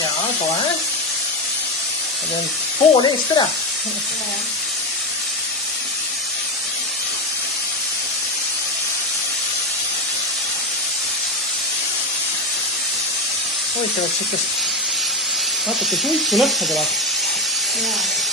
Ja, så här. Det är en fålig extra. Oikein sitten. Mä otin suihku nähtävältä. Joo.